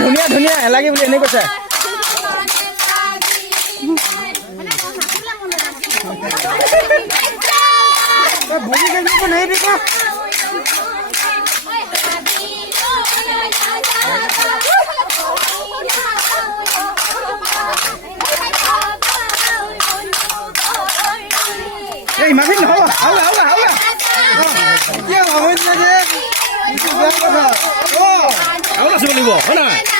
ধুনীয়া ধুনীয়া এলাগি বুলি এনেই কৈছে ইমানখিনি নহ'ব আৰু নাচিব লাগিব হয় নহয়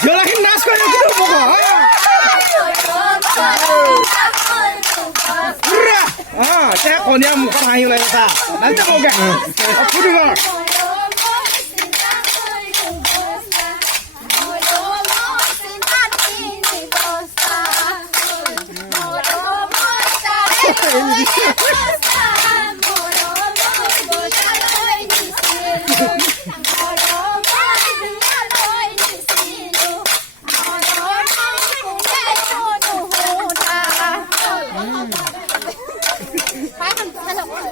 ঝোলাখিনি নাচ কৰে কণীয়া মুখত হাঁহি ওলাইছে চা নাচে বগে ফুটি কৰ